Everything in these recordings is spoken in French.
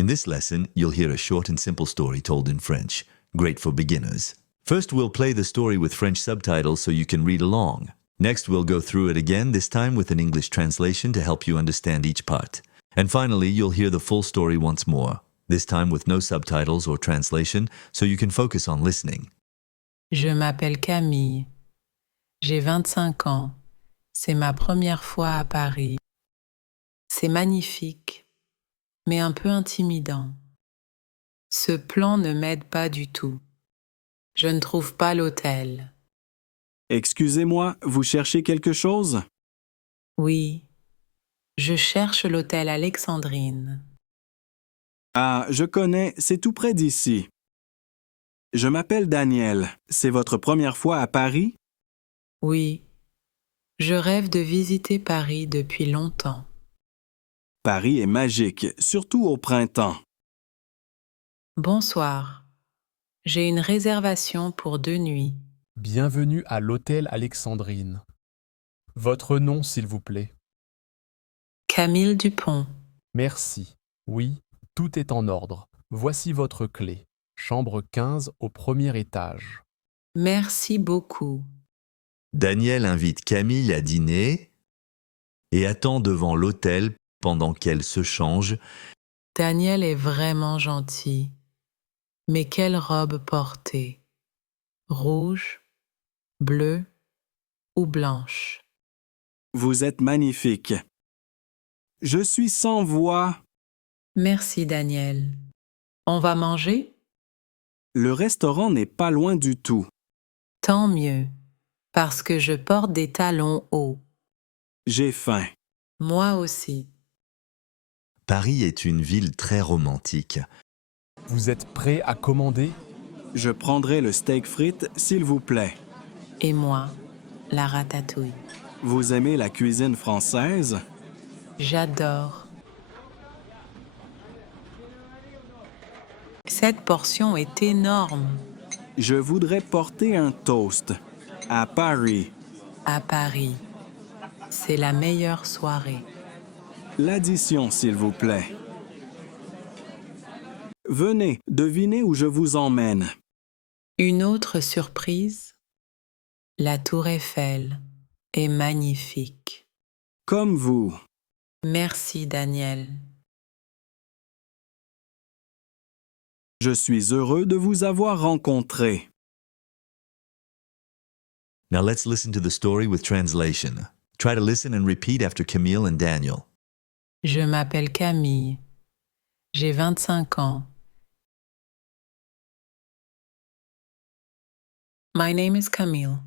In this lesson, you'll hear a short and simple story told in French, great for beginners. First, we'll play the story with French subtitles so you can read along. Next, we'll go through it again, this time with an English translation to help you understand each part. And finally, you'll hear the full story once more, this time with no subtitles or translation, so you can focus on listening. Je m'appelle Camille. J'ai 25 ans. C'est ma première fois à Paris. C'est magnifique, mais un peu intimidant. Ce plan ne m'aide pas du tout. Je ne trouve pas l'hôtel. Excusez-moi, vous cherchez quelque chose? Oui, je cherche l'hôtel Alexandrine. Ah, je connais, c'est tout près d'ici. Je m'appelle Daniel. C'est votre première fois à Paris? Oui, je rêve de visiter Paris depuis longtemps. Paris est magique, surtout au printemps. Bonsoir, j'ai une réservation pour 2 nuits. Bienvenue à l'hôtel Alexandrine. Votre nom, s'il vous plaît. Camille Dupont. Merci. Oui, tout est en ordre. Voici votre clé. Chambre 15 au premier étage. Merci beaucoup. Daniel invite Camille à dîner et attend devant l'hôtel pendant qu'elle se change. Daniel est vraiment gentil. Mais quelle robe porter? Rouge, bleue ou blanche? Vous êtes magnifique. Je suis sans voix. Merci Daniel. On va manger? Le restaurant n'est pas loin du tout. Tant mieux, parce que je porte des talons hauts. J'ai faim. Moi aussi. Paris est une ville très romantique. Vous êtes prêt à commander? Je prendrai le steak frites, s'il vous plaît. Et moi, la ratatouille. Vous aimez la cuisine française? J'adore. Cette portion est énorme. Je voudrais porter un toast. À Paris. À Paris, c'est la meilleure soirée. L'addition, s'il vous plaît. Venez, devinez où je vous emmène. Une autre surprise? La tour Eiffel est magnifique. Comme vous. Merci Daniel. Je suis heureux de vous avoir rencontré. Now let's listen to the story with translation. Try to listen and repeat after Camille and Daniel. Je m'appelle Camille. J'ai 25 ans. My name is Camille.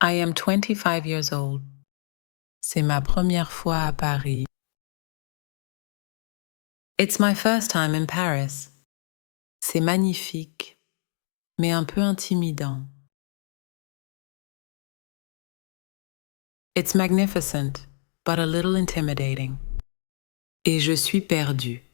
I am 25 years old. C'est ma première fois à Paris. It's my first time in Paris. C'est magnifique, mais un peu intimidant. It's magnificent, but a little intimidating. Et je suis perdue.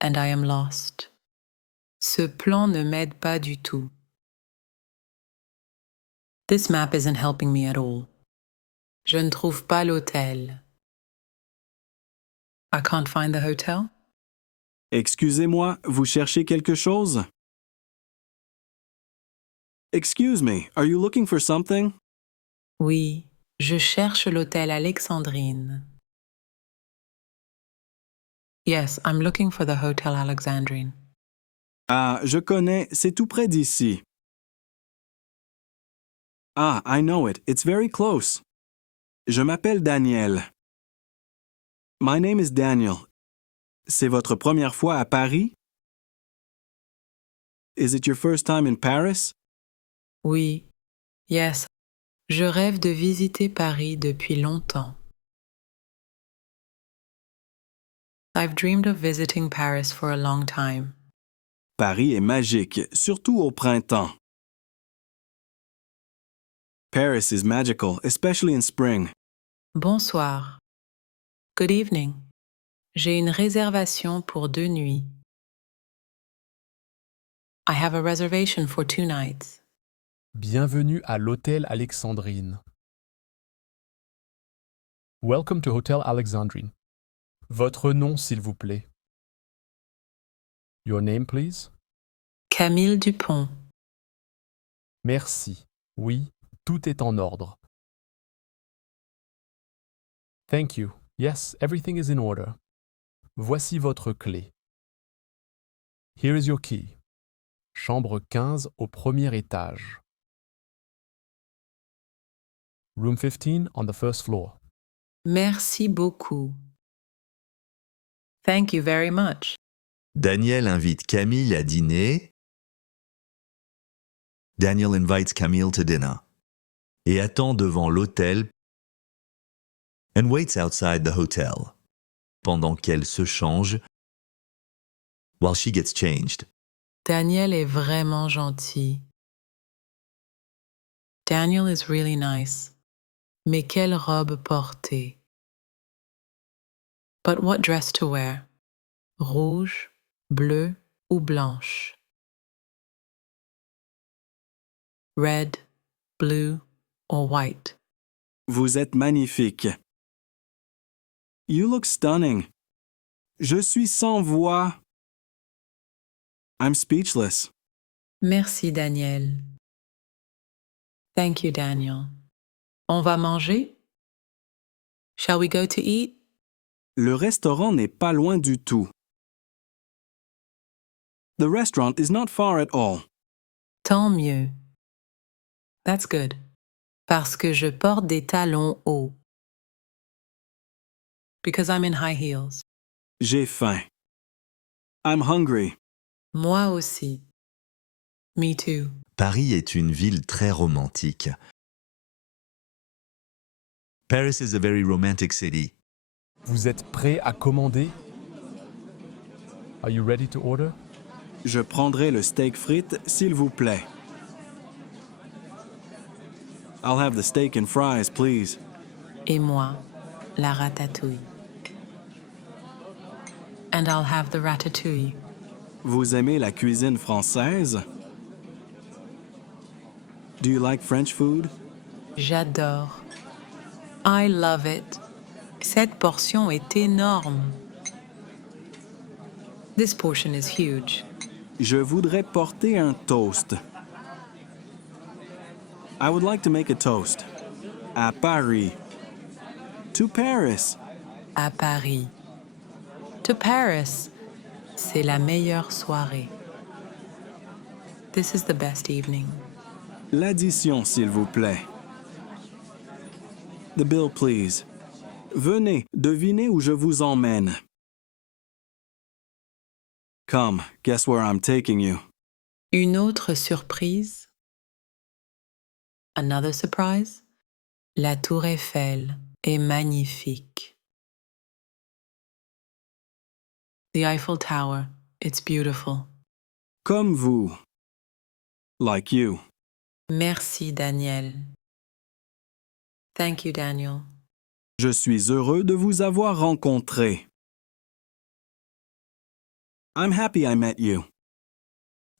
And I am lost. Ce plan ne m'aide pas du tout. This map isn't helping me at all. Je ne trouve pas l'hôtel. I can't find the hotel. Excusez-moi, vous cherchez quelque chose? Excuse me, are you looking for something? Oui, je cherche l'hôtel Alexandrine. Yes, I'm looking for the Hotel Alexandrine. Ah, je connais, c'est tout près d'ici. Ah, I know it, it's very close. Je m'appelle Daniel. My name is Daniel. C'est votre première fois à Paris? Is it your first time in Paris? Oui, yes. Je rêve de visiter Paris depuis longtemps. I've dreamed of visiting Paris for a long time. Paris est magique, surtout au printemps. Paris is magical, especially in spring. Bonsoir. Good evening. J'ai une réservation pour 2 nuits. I have a reservation for 2 nights. Bienvenue à l'hôtel Alexandrine. Welcome to Hotel Alexandrine. Votre nom, s'il vous plaît. Your name, please? Camille Dupont. Merci. Oui, tout est en ordre. Thank you. Yes, everything is in order. Voici votre clé. Here is your key. Chambre 15 au premier étage. Room 15 on the first floor. Merci beaucoup. Thank you very much. Daniel invite Camille à dîner. Daniel invites Camille to dinner. Et attend devant l'hôtel and waits outside the hotel. Pendant qu'elle se change, while she gets changed. Daniel est vraiment gentil. Daniel is really nice. Mais quelle robe porter? But what dress to wear? Rouge, bleu ou blanche? Red, blue or white? Vous êtes magnifique. You look stunning. Je suis sans voix. I'm speechless. Merci, Daniel. Thank you, Daniel. On va manger? Shall we go to eat? Le restaurant n'est pas loin du tout. The restaurant is not far at all. Tant mieux. That's good. Parce que je porte des talons hauts. Because I'm in high heels. J'ai faim. I'm hungry. Moi aussi. Me too. Paris est une ville très romantique. Paris is a very romantic city. Vous êtes prêt à commander? Are you ready to order? Je prendrai le steak frites, s'il vous plaît. I'll have the steak and fries, please. Et moi, la ratatouille. And I'll have the ratatouille. Vous aimez la cuisine française? Do you like French food? J'adore. I love it. Cette portion est énorme. This portion is huge. Je voudrais porter un toast. I would like to make a toast. À Paris. To Paris. À Paris. To Paris. C'est la meilleure soirée. This is the best evening. L'addition, s'il vous plaît. The bill, please. Venez, devinez où je vous emmène. Come, guess where I'm taking you. Une autre surprise. Another surprise. La tour Eiffel est magnifique. The Eiffel Tower, it's beautiful. Comme vous. Like you. Merci, Daniel. Thank you, Daniel. Je suis heureux de vous avoir rencontré. I'm happy I met you.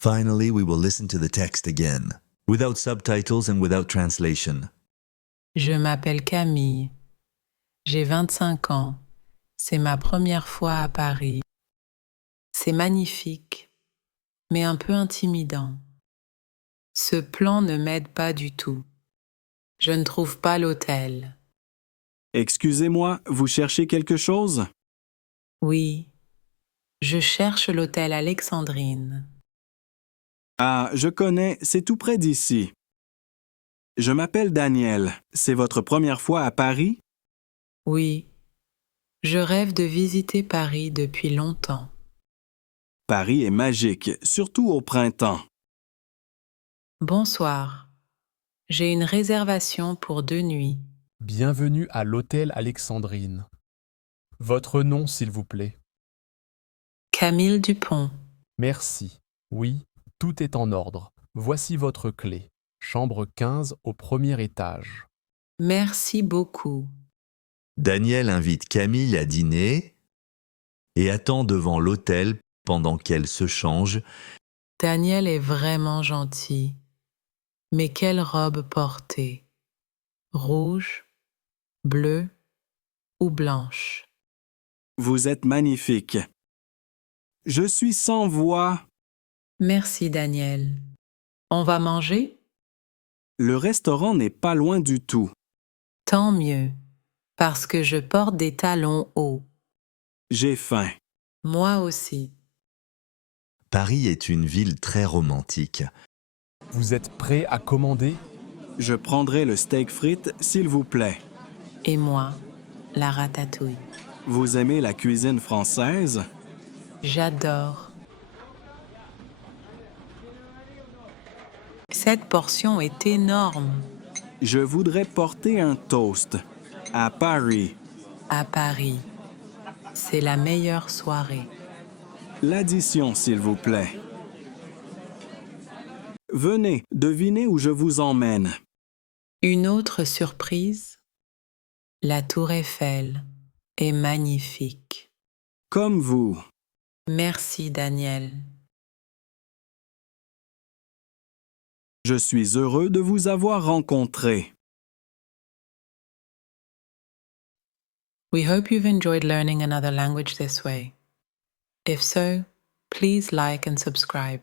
Finally, we will listen to the text again, without subtitles and without translation. Je m'appelle Camille. J'ai 25 ans. C'est ma première fois à Paris. C'est magnifique, mais un peu intimidant. Ce plan ne m'aide pas du tout. Je ne trouve pas l'hôtel. Excusez-moi, vous cherchez quelque chose? Oui, je cherche l'hôtel Alexandrine. Ah, je connais, c'est tout près d'ici. Je m'appelle Daniel. C'est votre première fois à Paris? Oui, je rêve de visiter Paris depuis longtemps. Paris est magique, surtout au printemps. Bonsoir. J'ai une réservation pour 2 nuits. Bienvenue à l'hôtel Alexandrine. Votre nom, s'il vous plaît. Camille Dupont. Merci. Oui, tout est en ordre. Voici votre clé. Chambre 15 au premier étage. Merci beaucoup. Daniel invite Camille à dîner et attend devant l'hôtel pendant qu'elle se change. Daniel est vraiment gentil. Mais quelle robe porter? Rouge, bleu ou blanche? Vous êtes magnifique. Je suis sans voix. Merci, Daniel. On va manger? Le restaurant n'est pas loin du tout. Tant mieux, parce que je porte des talons hauts. J'ai faim. Moi aussi. Paris est une ville très romantique. Vous êtes prêt à commander? Je prendrai le steak frites, s'il vous plaît. Et moi, la ratatouille. Vous aimez la cuisine française? J'adore. Cette portion est énorme. Je voudrais porter un toast. À Paris. À Paris. C'est la meilleure soirée. L'addition, s'il vous plaît. Venez, devinez où je vous emmène. Une autre surprise? La tour Eiffel est magnifique. Comme vous. Merci, Daniel. Je suis heureux de vous avoir rencontré. We hope you've enjoyed learning another language this way. If so, please like and subscribe.